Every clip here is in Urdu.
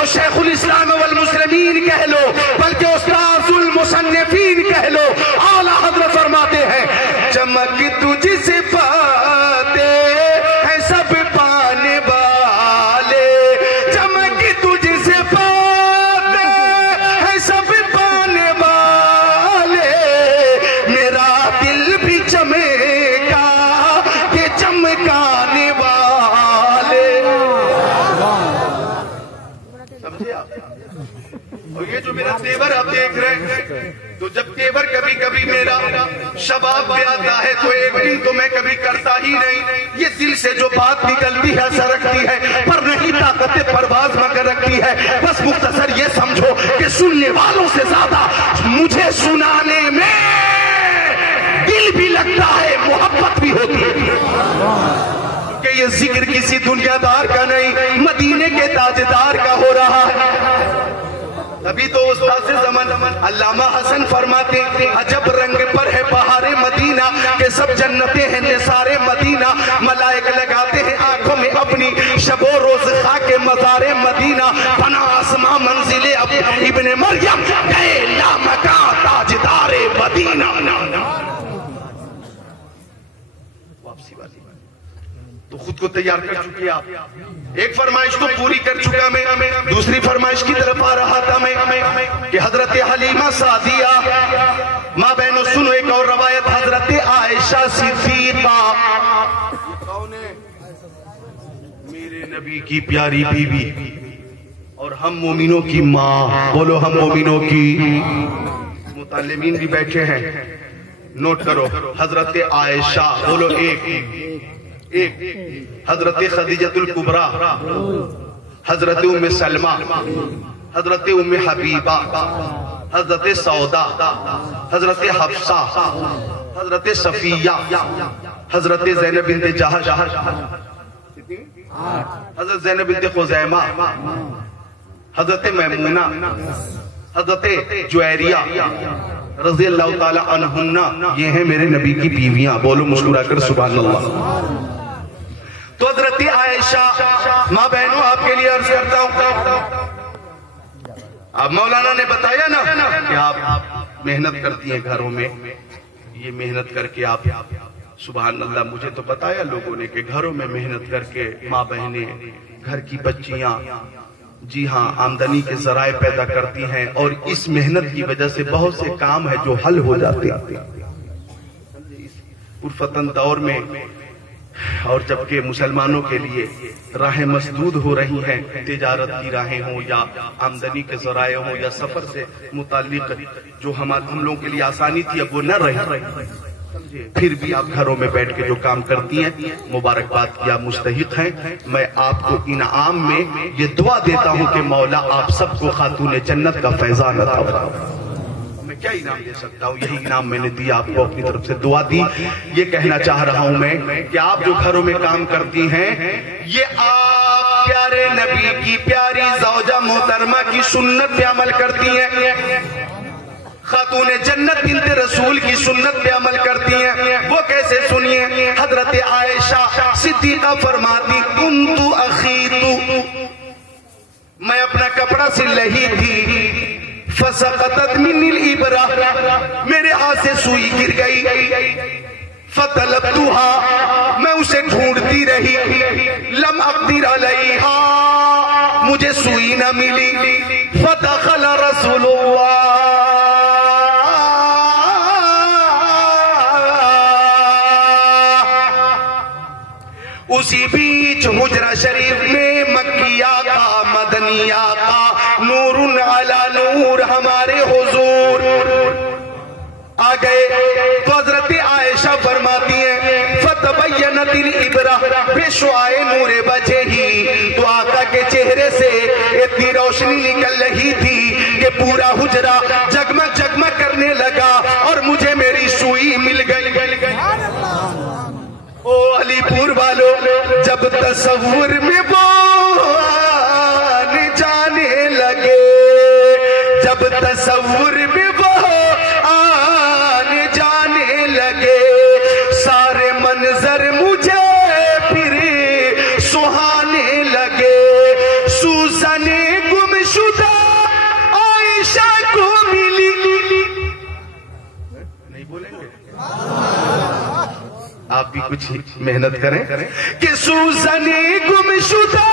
اور شیخ الاسلام والمسلمین کہہ لو، بلکہ استاذ المصنفین کہہ لو، اعلیٰ حضرت فرماتے ہیں چمک تجھ سے پاتے ہیں سب پانے والے، چمک تجھ سے پاتے ہیں سب پانے والے، میرا دل بھی چمکا کہ چمکانے والے. سمجھے آپ؟ اور یہ جو میرا تیور آپ دیکھ رہے ہیں، تو جب تیور کبھی کبھی میرا شباب پہ آتا ہے تو ایک دن تو میں کبھی کرتا ہی نہیں. یہ دل سے جو بات نکلتی ہے سرکتی ہے، پر نہیں طاقت پرواز مگر رکھتی ہے. بس مختصر یہ سمجھو کہ سننے والوں سے زیادہ مجھے سنانے میں دل بھی لگتا ہے، محبت بھی ہوتی ہے، کہ یہ ذکر کسی دنیا دار کا نہیں، مدینے کے تاجدار کا ہو رہا ہے. ابھی تو استاد زمان علامہ حسن فرماتے عجب رنگ پر ہے بہار مدینہ، کہ سب جنتیں ہیں نثار مدینہ، ملائک لگاتے ہیں آنکھوں میں اپنی، شب و روز خاک مزار مدینہ، بنا آسماں منزل ابن مریم، گئے لامکان تاجدار مدینہ. واپسی والی تو خود کو تیار کر چکے آپ. ایک فرمائش تو پوری کر چکا میں، دوسری فرمائش کی طرف آ رہا تھا میں کہ حضرت حلیمہ سعدیہ ماں بہنوں سنو ایک اور روایت. حضرت عائشہ صدیقہ کون ہے؟ میرے نبی کی پیاری بیوی اور ہم مومنوں کی ماں. بولو ہم مومنوں کی. متعلمین بھی بیٹھے ہیں، نوٹ کرو. حضرت عائشہ بولو ایک، حضرت خدیجۃ الکبریٰ، حضرت ام سلمہ، حضرت ام حبیبہ، حضرت سودا، حضرت حفصہ، حضرت صفیہ، حضرت زینب بنت جہش، حضرت زینب بنت خزیمہ، حضرت میمونہ، حضرت جویریہ رضی اللہ تعالی عنہن. یہ ہیں میرے نبی کی بیویاں. بولو مسکرا کر سبحان اللہ. تو حضرت عائشہ ماں بہنوں آپ کے لیے عرض کرتا ہوں، اب مولانا نے بتایا نا کہ آپ محنت کرتی ہیں گھروں میں، یہ محنت کر کے آپ سبحان اللہ. مجھے تو بتایا لوگوں نے کہ گھروں میں محنت کر کے ماں بہنیں، گھر کی بچیاں، جی ہاں، آمدنی کے ذرائع پیدا کرتی ہیں، اور اس محنت کی وجہ سے بہت سے کام ہیں جو حل ہو جاتے ہیں پرفتن دور میں. اور جبکہ مسلمانوں کے لیے راہیں مسدود ہو رہی ہیں، تجارت کی راہیں ہوں یا آمدنی کے ذرائع ہوں یا سفر سے متعلق جو ہم لوگوں کے لیے آسانی تھی اب وہ نہ رہی، پھر بھی آپ گھروں میں بیٹھ کے جو کام کرتی ہیں مبارکباد کی آپ مستحق ہیں. میں آپ کو انعام میں یہ دعا دیتا ہوں کہ مولا آپ سب کو خاتون جنت کا فیضان عطا فرمائے. میں کیا انعام دے سکتا ہوں، یہی انعام میں نے دیا آپ کو، اپنی طرف سے دعا دی. یہ کہنا چاہ رہا ہوں میں کہ آپ جو گھروں میں کام کرتی ہیں، یہ آپ پیارے نبی کی پیاری زوجہ محترمہ کی سنت پہ عمل کرتی ہیں، خاتون جنت بنت رسول کی سنت پہ عمل کرتی ہیں. وہ کیسے سنیے؟ حضرت عائشہ صدیقہ فرماتی کنت اخیط، میں اپنا کپڑا سل رہی تھی، فسقطت من الابرہ، میرے ہاتھ سے سوئی گر گئی، فطلبتها، میں اسے ڈھونڈتی رہی، لم اقدر علیہا، مجھے سوئی نہ ملی، فدخل رسول اللہ، اسی بیچ حجرہ شریف میں مکیہ کا مدنیہ کا نور علی نور ہمارے حضور آ گئے. تو حضرت عائشہ فرماتی ہیں فتبینت الابرہ، بے شعاع نور بجے ہی تو آقا کے چہرے سے اتنی روشنی نکل رہی تھی کہ پورا حجرہ جگمگ جگمگ کرنے لگا اور مجھے میری سوئی مل گئی. او علی پور والو، جب تصور میں وہ آنے جانے لگے، جب تصور میں وہ آنے جانے لگے، سارے منظر مجھے پھر سہانے لگے. سوزن گم کچھ محنت کریں کہ سوزن گمشدہ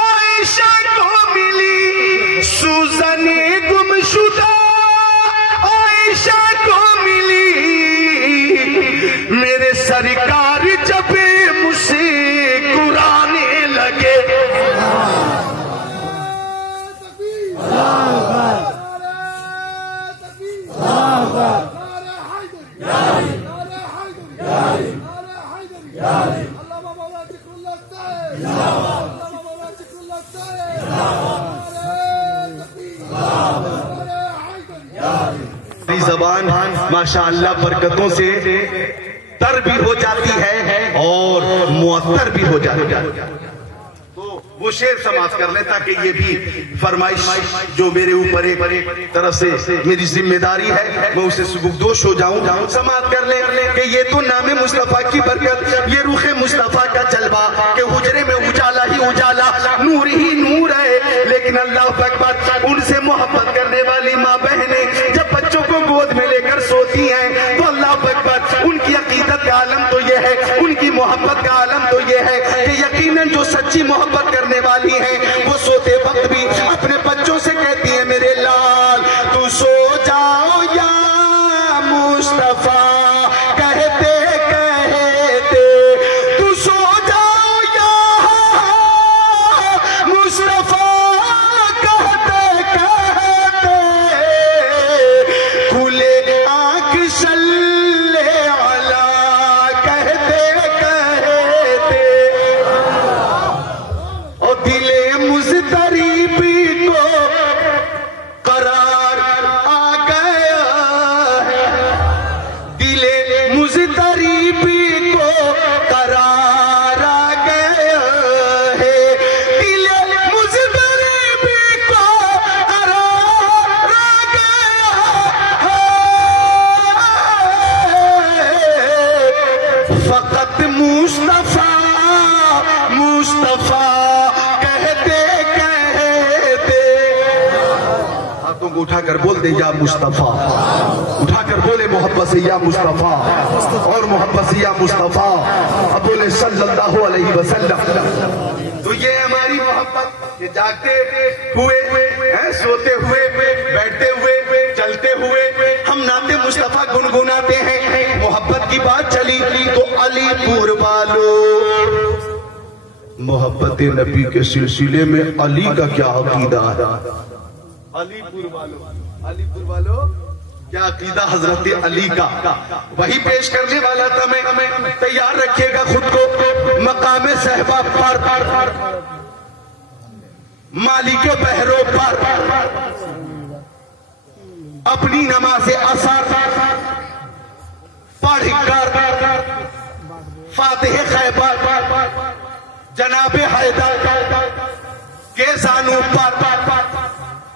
عائشہ کو ملی، سوزن گمشدہ عائشہ کو ملی، میرے سرکار جب مسکرانے لگے. زبان ماشاءاللہ برکتوں سے تر بھی ہو جاتی ہے اور معطر بھی ہو جاتی ہے. تو وہ شعر سماعت کر لیں تاکہ یہ بھی فرمائش جو میرے اوپر ایک طرف سے میری ذمہ داری ہے میں اسے سبکدوش ہو جاؤں. سماعت کر لیں کہ یہ تو نام مصطفیٰ کی برکت، یہ روح مصطفیٰ کا جلوہ کہ حجرے میں اجالا ہی اجالا، نور ہی نور ہے. لیکن اللہ اکبر، ان سے محبت کرنے والی ماں بہنیں جب بچوں کو گود میں لے کر سوتی ہیں تو اللہ اکبر ان کی عقیدت کا عالم تو یہ ہے، ان کی محبت کا عالم تو یہ ہے کہ یقیناً جو سچی محبت کرنے والی ہیں وہ سوتے وقت بھی اپنے بچوں سے کہتی ہیں میرے لال تو سو جاؤ یا مصطفیٰ، کہتے کہتے تو سو جاؤ یا مصطفیٰ، کہتے کہتے کھلے آنکھ صلی علی، کہتے کہتے اور دل مضطربی کو قرار آ گیا ہے، دل مضطربی کو قرار آ گیا ہے، دل مضطربی کو قرار آ گیا ہے. فقط مصطفیٰ مصطفیٰ کہتے کہتے، ہاتھوں کو اٹھا کر بول دے یا مصطفیٰ، اٹھا کر بولے محبت سے یا مصطفیٰ، اور محبت سے یا مصطفیٰ، اب بولے صلی اللہ علیہ وسلم. تو یہ ہماری محبت کہ جاگتے ہوئے سوتے ہوئے بیٹھتے ہوئے چلتے ہوئے ہم نعت مصطفیٰ گنگناتے ہیں. محبت کی بات چلی تو علی پور والو، محبت نبی کے سلسلے میں علی کا کیا عقیدہ ہے؟ علی پور والو کیا عقیدہ حضرت علی کا؟ وہی پیش کرنے والا تھا میں. تیار رکھیے گا خود کو مقام صحبہ پر، مالک بحروں پر، اپنی نماز اثر پڑھ کر فاتح خیبر جناب حیدر کے زانوں پر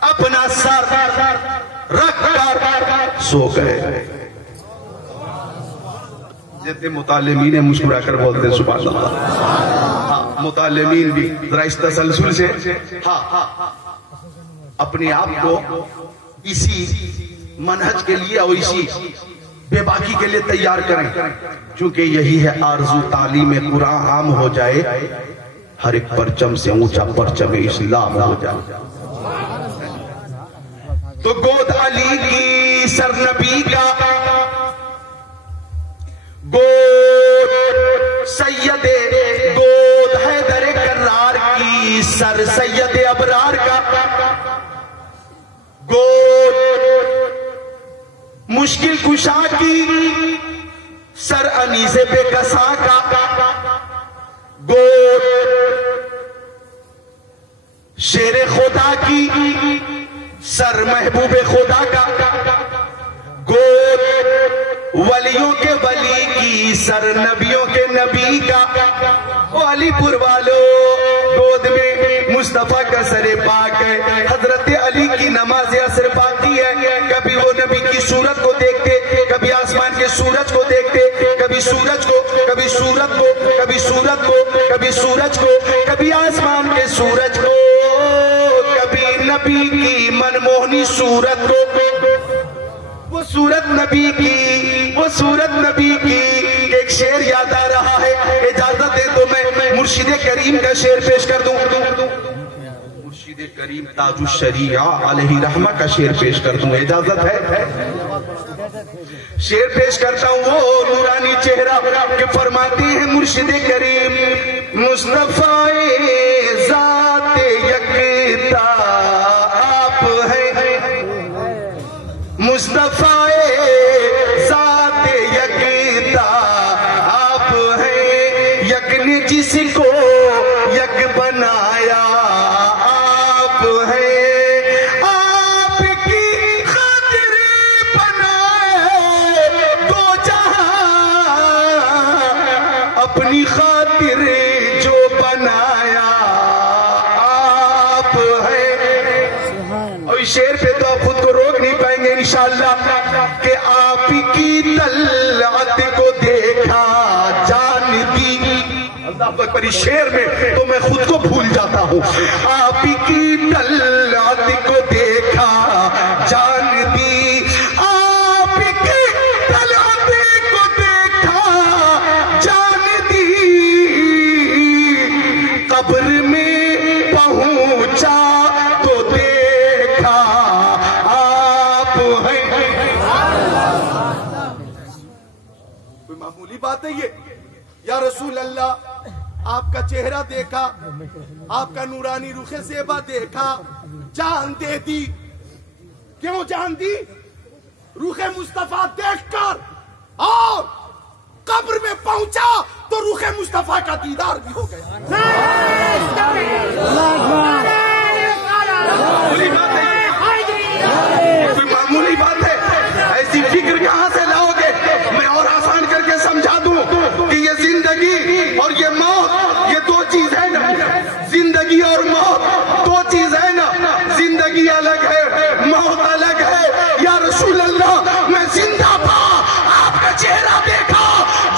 اپنا سر رکھ کر سو گئے. جتنے متعلمین ہیں مسکرا کر بولتے ہیں سبحان اللہ. متعلمین بھی ذرا اس تسلسل سے اپنے آپ کو اسی منہج کے لیے اور اسی بے باکی کے لیے تیار کریں، چونکہ یہی ہے آرزو تعلیم قرآن عام ہو جائے، ہر ایک پرچم سے اونچا پرچم اسلام ہو جائے. تو گود علی کی سر نبی کا، گود سید گود حیدر کرار کی سر سید ابرار کا، گود مشکل کشا کی سر انیس بے کساں کا، گود شیر خدا کی سر محبوب خدا کا، گود ولیوں کے ولی کی سر نبیوں کے نبی کا. علی پور والو گود میں مصطفیٰ کا سر پاک ہے، حضرت علی کی نماز اثر باقی ہے. کبھی وہ نبی کی صورت کو دیکھتے، کبھی آسمان کے سورج کو دیکھتے، کبھی سورج کو، کبھی سورت کو، کبھی سورت کو، کبھی سورج کو، کبھی آسمان کے سورج کو، کبھی نبی کی منموہنی صورت کو. وہ صورت نبی کی وہ صورت نبی کی ایک شعر یاد آ رہا ہے، اجازت دے تو میں مرشد کریم کا شعر پیش کر دوں، مرشد کریم تاج الشریعہ علیہ رحمہ کا شعر پیش کر دوں، اجازت ہے؟ شعر پیش کرتا ہوں وہ نورانی چہرہ کہ فرماتے ہیں مرشد کریم مصطفیٰ ذات یکتا آپ ہیں، مصطفیٰ ذات یکتا آپ ہیں، یک نے جس کو یک بنایا آپ ہیں، آپ کی خاطر بنائے دو جہاں، اپنی خاطر جو بنایا آپ ہیں۔ اور اس شعر پہ تو آپ خود کو روک نہیں پائیں گے انشاءاللہ کہ آپ کی طلعت کو دیکھا جان دی، اللہ اکبر، اس شعر میں تو میں خود کو بھول جاتا ہوں، آپ کی طلعت کو دیکھا جان دی، آپ کی طلعت کو دیکھا جان دی، قبر میں پہنچا تو دیکھا آپ ہیں۔ کوئی معمولی بات ہے یہ؟ یا رسول اللہ، آپ کا چہرہ دیکھا، آپ کا نورانی رخ زیبا دیکھا، جان دے دی۔ کیوں جان دی؟ رخ مصطفیٰ دیکھ کر، اور قبر میں پہنچا تو رخ مصطفیٰ کا دیدار بھی ہو گیا۔ کوئی معمولی بات ہے؟ ایسی فکر کہاں سے لاؤ گے؟ میں اور آسان کر کے سمجھا دوں کہ یہ زندگی اور یہ موت یہ دو چیز ہے نا، زندگی اور موت دو چیز ہے نا، زندگی الگ ہے موت الگ ہے۔ یا رسول اللہ، میں زندہ تھا، آپ کا چہرہ دیکھا،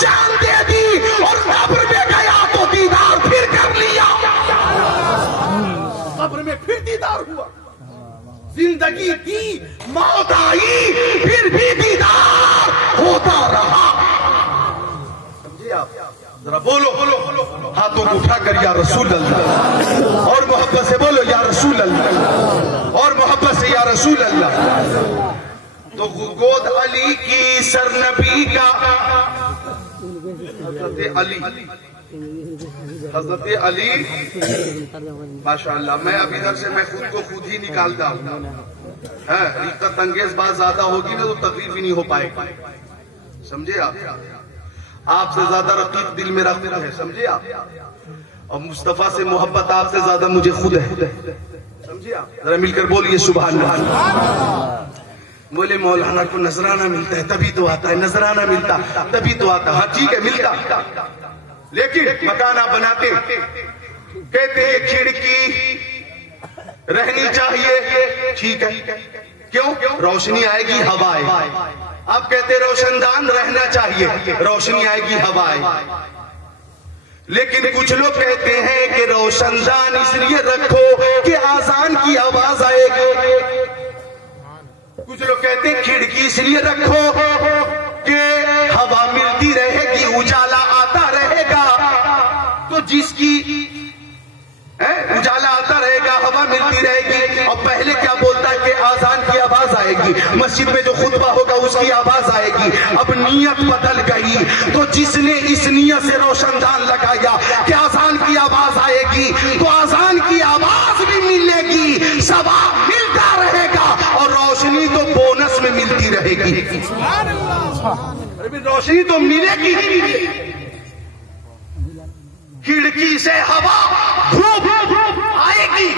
جان دے دی، اور قبر میں گیا تو دیدار پھر کر لیا، قبر میں پھر دیدار ہوا، زندگی تھی، موت آئی، پھر بھی دیدار ہوتا رہا۔ سمجھے آپ؟ ذرا بولو ہاتھوں کو اٹھا کر یا رسول اللہ، اور محبت سے بولو یا رسول اللہ، اور محبت سے یا رسول اللہ۔ تو گود علی کی سر نبی کا، حضرت علی ماشاءاللہ، میں اب ادھر سے میں خود کو خود ہی نکالتا ہوں، حقیقت انگیز بات زیادہ ہوگی نا تو تقریر بھی نہیں ہو پائے گی، سمجھے آپ سے زیادہ رقیق دل میرا خود ہے، سمجھے آپ، اور مصطفیٰ سے محبت آپ سے زیادہ مجھے خود ہے، سمجھے آپ؟ ذرا مل کر بولیے سبحان اللہ۔ بولے مولانا کو نذرانہ ملتا ہے تبھی تو آتا ہے، نذرانہ ملتا تبھی تو آتا، ہاں ٹھیک ہے ملتا، لیکن مکان آپ بناتے کہتے ہیں کھڑکی رہنی چاہیے، ٹھیک ہے، کیوں؟ روشنی آئے گی ہوا آئے، آپ کہتے روشن دان رہنا چاہیے، روشنی آئے گی ہوا آئے، لیکن کچھ لوگ کہتے ہیں کہ روشن دان اس لیے رکھو کہ آذان کی آواز آئے گی، کچھ لوگ کہتے ہیں کھڑکی اس لیے رکھو کہ ہوا ملتی رہے گی، اجالا آتا رہے گا، تو جس کی اجالا آتا رہے گا، ہوا ملتی رہے گی، اور پہلے کیا بولتا ہے کہ آذان کی آواز آئے گی، مسجد میں جو خطبہ ہوگا اس کی آواز آئے گی، اب نیت بدل گئی، تو جس نے اس نیت سے روشن دان لگایا کہ آذان کی آواز آئے گی، تو آذان کی آواز بھی ملے گی، ثواب ملتا رہے گا، اور روشنی تو بونس میں ملتی رہے گی، روشنی تو ملے گی، کھڑکی سے ہوا دھوپ آئے گی،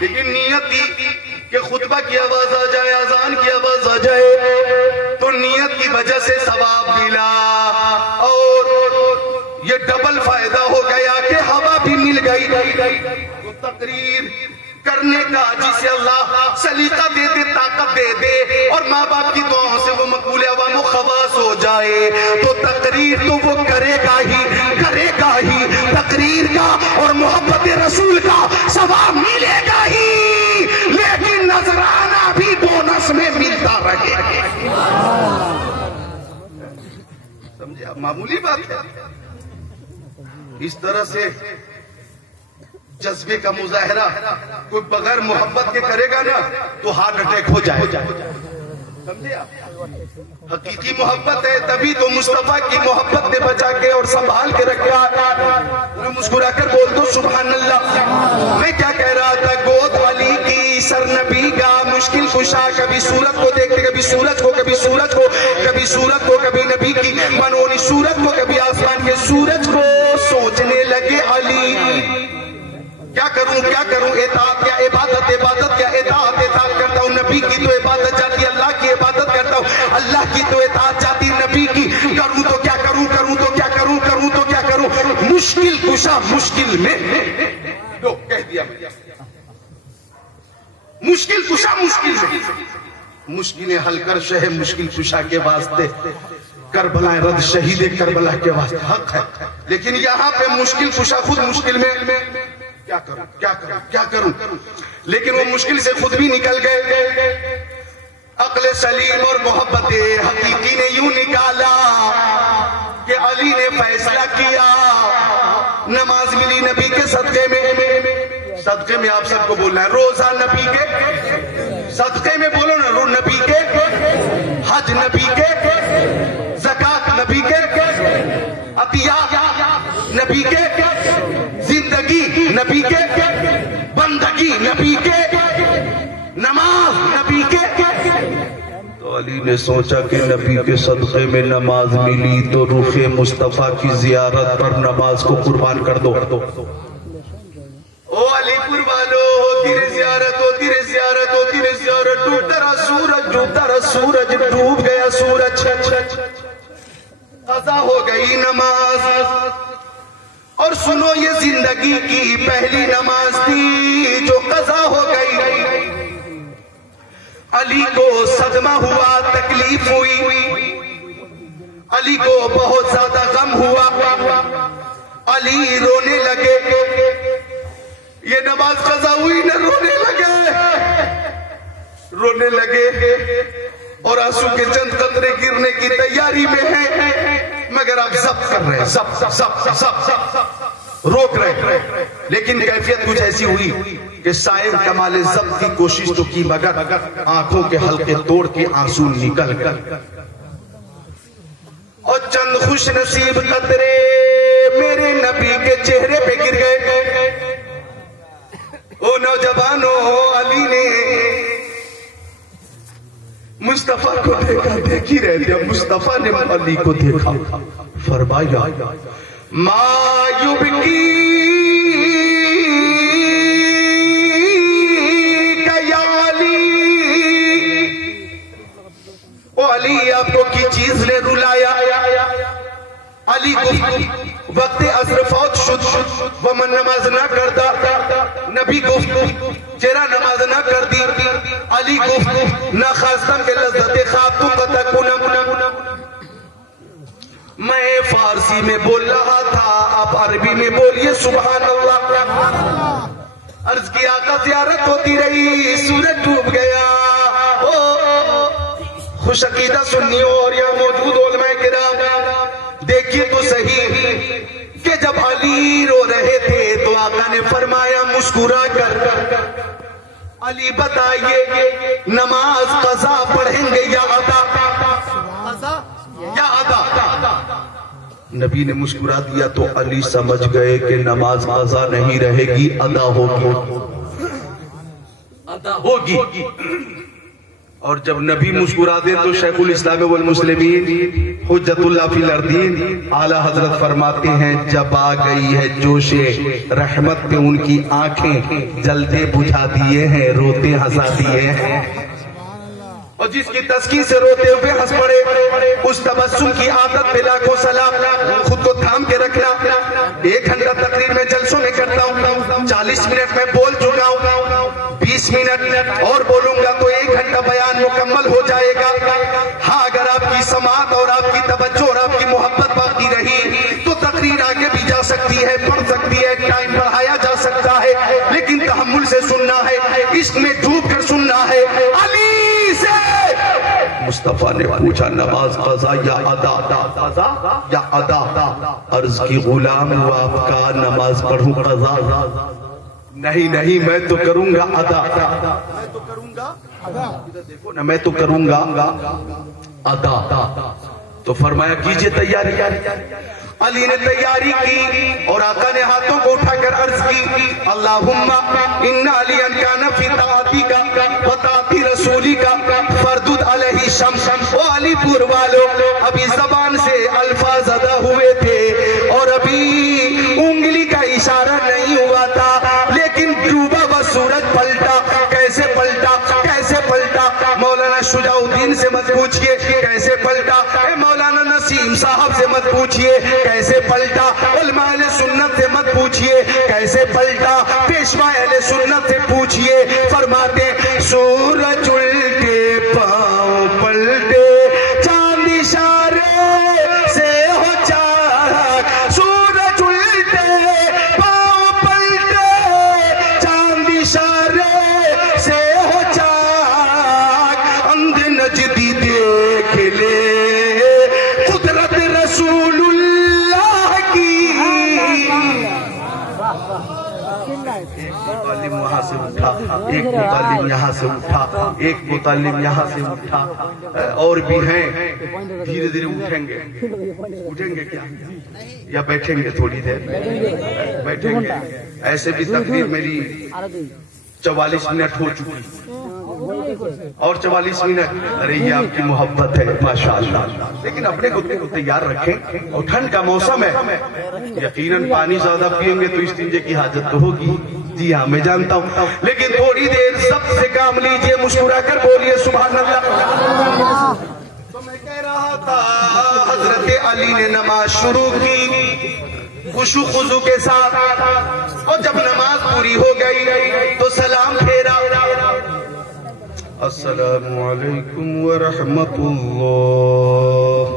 لیکن نیت تھی کہ خطبہ کی آواز آ جائے، اذان کی آواز آ جائے، تو نیت کی وجہ سے ثواب ملا، اور یہ ڈبل فائدہ ہو گیا کہ ہوا بھی مل گئی، تو تقریر کرنے کا جسے اللہ سلیقہ دے دے، طاقت دے دے، اور ماں باپ کی دعاؤں سے وہ مقبول عوام و خواص ہو جائے، تو تقریر تو وہ کرے گا ہی، تقریر کا اور محبت رسول کا ثواب ملے گا ہی، لیکن نذرانہ بھی بونس میں ملتا رہے گا۔ معمولی بات ہے. اس طرح سے جذبے کا مظاہرہ کوئی بغیر محبت کے کرے گا نا تو ہارٹ اٹیک ہو جائے. سمجھے آپ؟ حقیقی محبت ہے تبھی تو مصطفیٰ کی محبت نے بچا کے اور سنبھال کے رکھا. مسکرا کر بول دو سبحان اللہ. میں کیا کہہ رہا تھا؟ گود علی کی سر نبی کا مشکل کشا. کبھی سورت کو دیکھتے کبھی سورج کو کبھی سورج کو کبھی سورت کو کبھی نبی کی منونی سورت کو کبھی آسمان کے سورج کو سوچنے لگے علی کیا کروں اطاعت کیا عبادت عبادت کیا اطاعت اطاعت کرتا ہوں نبی کی تو عبادت جاتی اللہ کی عبادت کرتا ہوں اللہ کی تو اطاعت جاتی نبی کی. کروں تو کیا کروں تو کیا کروں تو کیا کروں. مشکل کشا مشکل میں کہہ دیا مشکل کشا مشکل میں مشکلیں حل کر شہ مشکل کشا کے واسطے کربلا رد شہید کربلا کے واسطے حق ہے. لیکن یہاں پہ مشکل کشا خود مشکل میں کیا کروں. لیکن وہ مشکل سے خود بھی نکل گئے. عقل سلیم اور محبت حقیقی نے یوں نکالا کہ علی نے فیصلہ کیا نماز ملی نبی کے صدقے میں آپ سب کو بولنا ہے روزہ نبی کے صدقے میں بولو نا نبی کے حج نبی کے زکات نبی کے عطیہ نبی کے زندگی نبی کے بندگی نبی کے نماز نبی کے. تو علی نے سوچا کہ نبی کے صدقے میں نماز ملی تو رخ مصطفیٰ کی زیارت پر نماز کو قربان کر دو. او علی پور والو ہوتی رہے زیارت ہوتی رہے زیارت ہوتی رہے زیارت. ڈوبتا رہا سورج ڈوب گیا سورج قضا ہو گئی نماز. اور سنو یہ زندگی کی پہلی نماز تھی جو قضا ہو گئی. علی کو صدمہ ہوا تکلیف ہوئی علی کو بہت زیادہ غم ہوا. علی رونے لگے. یہ نماز قضا ہوئی نہ رونے لگے اور آنسو کے چند قطرے گرنے کی تیاری میں ہیں مگر آپ ضبط کر رہے ہیں روک رہے. لیکن کیفیت کچھ ایسی ہوئی کہ صاحب کمال ضبط کی کوشش تو کی مگر آنکھوں کے حلقے توڑ کے آنسو نکل گئے. اور چند خوش نصیب قطرے میرے نبی کے چہرے پہ گر گئے. او نوجوانوں علی نے مصطفیٰ کو دیکھا دیکھی رہ دیا. مصطفیٰ نے علی کو دیکھا فرمایا ما یبکی یا علی. او علی آپ کو کی چیز نے رلایا. علی کو وقت عصر فوت شد ومن نماز نہ کرتا نبی کو چہرہ نماز نہ کر دی. علی کو نہ خواستم کے لذت خواب تو قطع کنم. میں فارسی میں بول رہا تھا آپ عربی میں بولیے سبحان اللہ. عرض کی آقا زیارت ہوتی رہی سورج ڈوب گیا. خوش عقیدہ سنیوں اور یہاں موجود علماء کرام دیکھیے تو صحیح کہ جب علی رو رہے تھے تو آقا نے فرمایا مسکرا کر علی بتائیے نماز قضا پڑھیں گے یا ادا یا ادا. نبی نے مسکرا دیا تو علی سمجھ گئے کہ نماز قضا نہیں رہے گی ادا ہوگی. اور جب نبی مسکرا دے تو شیخ الاسلام والمسلمین حجت اللہ فی الارضین اعلیٰ حضرت فرماتے ہیں جب آ گئی ہے جوش رحمت پہ ان کی آنکھیں جلتے بجھا دیے ہیں روتے ہنسا دیے ہیں. اور جس کی تسکین سے روتے ہوئے ہنس پڑے اس تبسم کی عادت پہ لاکھوں سلام. خود کو تھام کے رکھنا. 1 گھنٹہ تقریر میں جلسوں میں کرتا ہوں 40 منٹ میں بول چکا ہوں 20 منٹ اور بولوں گا تو 1 گھنٹہ بیان مکمل ہو جائے گا. ہاں اگر آپ کی سماعت اور آپ کی توجہ اور آپ کی محبت باقی رہی تو تقریر آگے بھی جا سکتی ہے پڑھ سکتی ہے ٹائم بڑھایا جا سکتا ہے. لیکن تحمل سے سننا ہے عشق میں ڈوب کر سننا ہے. علی سے مصطفیٰ نے پوچھا نماز قضا یا ادا؟ قضا یا ادا؟ عرض کی غلام ہوا آپ کا نماز پڑھوں قضا؟ نہیں نہیں میں تو کروں گا ادا، میں تو کروں گا دیکھو نا، میں تو کروں گا ادا۔ تو فرمایا کیجئے تیاری۔ علی نے تیاری کی اور آقا نے ہاتھوں کو اٹھا کر عرض کی اللہم ان علی کان فی طاعتک و طاعت رسولک فردد علیہ شمس۔ او علی پور والو، ابھی زبان سے الفاظ ادا ہوئے تھے اور ابھی انگلی کا اشارہ نہیں ہوا تھا، لیکن ڈوبا وہ سورج پلٹا۔ کیسے پلٹا؟ کیسے پلٹا؟ مولانا شجاع الدین سے مت پوچھئے کیسے پلٹا، اے مولانا نسیم صاحب سے مت پوچھئے کیسے پلٹا، علماء اہل سنت سے مت پوچھئے کیسے پلٹا، پیشوا اہل سنت سے پوچھئے۔ فرماتے سورج الٹے پاؤں پلٹے چاند اشارے سے ہو چاک، سورج الٹے پاؤں پلٹے چاند اشارے سے ہو چاک، اندھ نجدی دیکھ لے قدرت رسول اللہ کی۔ ایک متعلم وہاں سے اٹھا، ایک متعلم یہاں سے اٹھا، ایک متعلم یہاں سے اٹھا، اور بھی ہیں، دھیرے دھیرے اٹھیں گے۔ اٹھیں گے کیا یا بیٹھیں گے؟ تھوڑی دیر بیٹھیں گے۔ ایسے بھی تقریر میری 44 منٹ ہو چکی اور 44 منٹ، ارے یہ آپ کی محبت ہے ماشاءاللہ، لیکن اپنے خود کو تیار رکھیں، اور ٹھنڈ کا موسم ہے، یقیناً پانی زیادہ پئیں گے تو استنجے کی حاجت تو ہوگی، جی ہاں میں جانتا ہوں، لیکن تھوڑی دیر سب سے کام لیجئے، مسکرا کر بولیے سبحان اللہ۔ تو میں کہہ رہا تھا حضرت علی نے نماز شروع کی خشوع خضوع کے ساتھ، اور جب نماز پوری ہو گئی تو سلام پھیرا، السلام علیکم ورحمت اللہ،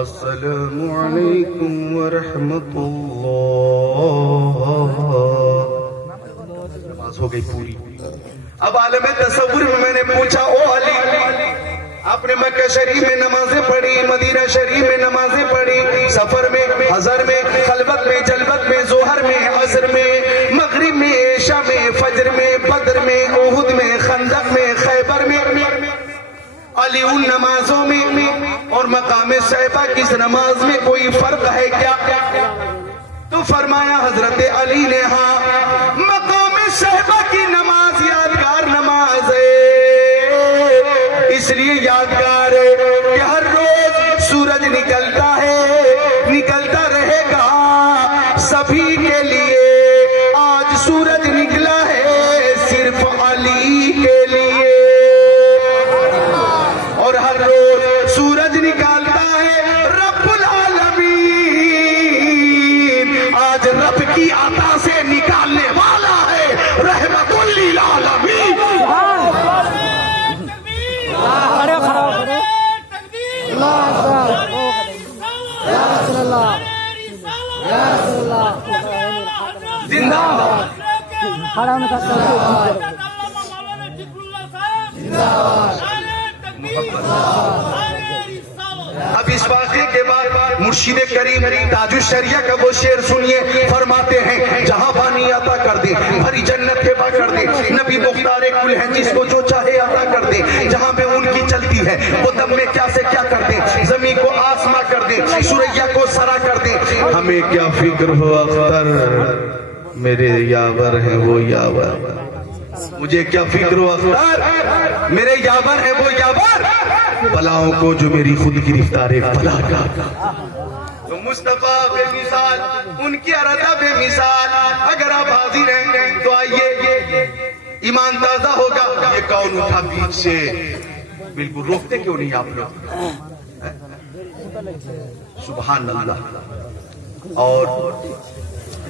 السلام علیکم ورحمت اللہ۔ نماز ہو گئی پوری۔ اب عالم تصور میں نے پوچھا او علی، آپ نے مکہ شریف میں نمازیں پڑھی، مدینہ شریف میں نمازیں پڑھی، سفر میں، حضر میں، خلوت میں، جلوت میں، ظہر میں، عصر میں، مغرب میں، عشاء میں، فجر میں، بدر میں، احد میں، خندق میں، خیبر میں، علی ان نمازوں میں اور مقام صحبہ کی نماز میں کوئی فرق ہے کیا؟ تو فرمایا حضرت علی نے ہاں، مقام صحبہ کی نماز یادگار نماز ہے، اس لیے یادگار ہے کہ ہر روز سورج نکلتا ہے، نکلتا رہے گا سبھی کے لیے، آج سورج نکلا ہے صرف علی کے لیے، اور ہر روز سورج نکالتا ہے رب العالمین، آج رب کی عطا سے نکالنے والا ہے رحمت للعالمین۔ زندہ اب اس واقعے کے بعد مرشد کریم تاج الشریعہ کا وہ شعر سنیے، فرماتے ہیں جہاں بانی عطا کر دے، بھری جنت کے با کر دے، نبی مختار کل ہے جس کو جو چاہے عطا کر دے، جہاں پہ ان کی چلتی ہے وہ دم میں کیا سے کیا کر دے، زمین کو آسما کر دے، سوریا کو سرا کر دے، ہمیں کیا فکر ہو اختر، میرے یاور ہیں وہ یاور، مجھے کیا فکر ہو اختر، میرے یاور ہیں وہ یاور، بلاؤں کو جو میری خود گرفتار بلا کا۔ تو مصطفیٰ بے مثال، ان کی ارادہ بے مثال، اگر آپ حاضر ہیں تو آئیے، ایمان تازہ ہوگا۔ یہ کون اٹھا بیچ سے، بالکل روکتے کیوں نہیں آپ لوگ؟ سبحان اللہ۔ اور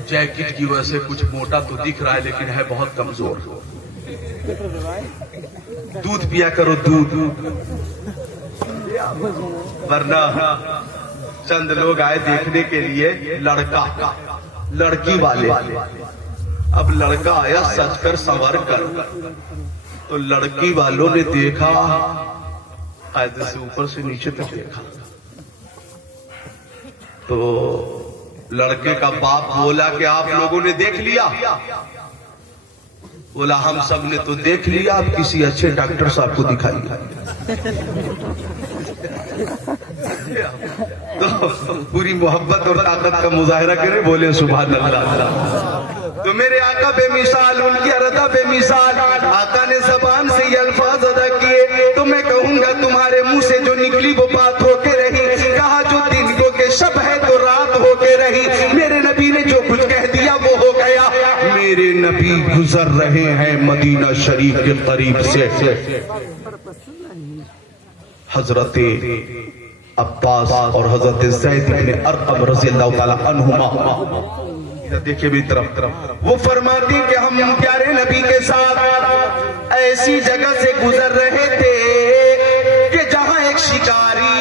جیکٹ کی وجہ سے کچھ موٹا تو دکھ رہا ہے لیکن ہے بہت کمزور، دودھ پیا کرو دودھ، ورنہ چند لوگ آئے دیکھنے کے لیے لڑکا لڑکی والے، اب لڑکا آیا سج کر سنور کر، تو لڑکی والوں نے دیکھا قاعدے سے اوپر سے نیچے تک دیکھا تو لڑکے کا باپ بولا کہ آپ لوگوں نے دیکھ لیا؟ بولا ہم سب نے تو دیکھ لیا، آپ کسی اچھے ڈاکٹر صاحب کو دکھائیے۔ تو پوری محبت اور طاقت کا مظاہرہ کرے، بولے سبحان اللہ۔ تو میرے آقا بے مثال، ان کی عرضہ بے مثال، آقا نے زبان سے یہ الفاظ ادا کیے تو میں کہوں گا تمہارے منہ سے جو نکلی وہ بات ہو کے رہی، کہا جو دن کو کہ شب ہے تو رات ہو کے رہی، میرے نبی نے جو کچھ کہہ دیا وہ ہو گیا۔ میرے نبی گزر رہے ہیں مدینہ شریف کے قریب سے، حضرت عباس اور حضرت زید بن ارقم رضی اللہ تعالی عنہما، دیکھیں بھی طرف وہ فرماتی کہ ہم پیارے نبی کے ساتھ ایسی جگہ سے گزر رہے تھے کہ جہاں ایک شکاری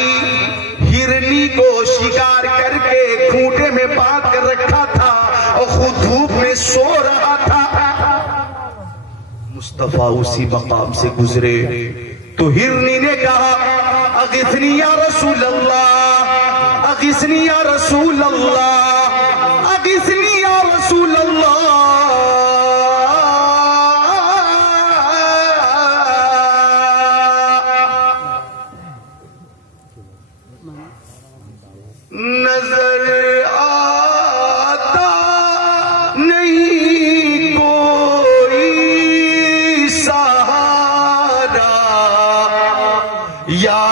ہرنی کو شکار کر کے کھوٹے میں باندھ کر رکھا تھا اور خود دھوپ میں سو رہا تھا۔ مصطفیٰ اسی مقام سے گزرے تو ہرنی نے کہا اغثنی یا رسول اللہ، اغثنی یا رسول اللہ، اغثنی یا رسول اللہ۔ نظر آتا نہیں کوئی سہارا یا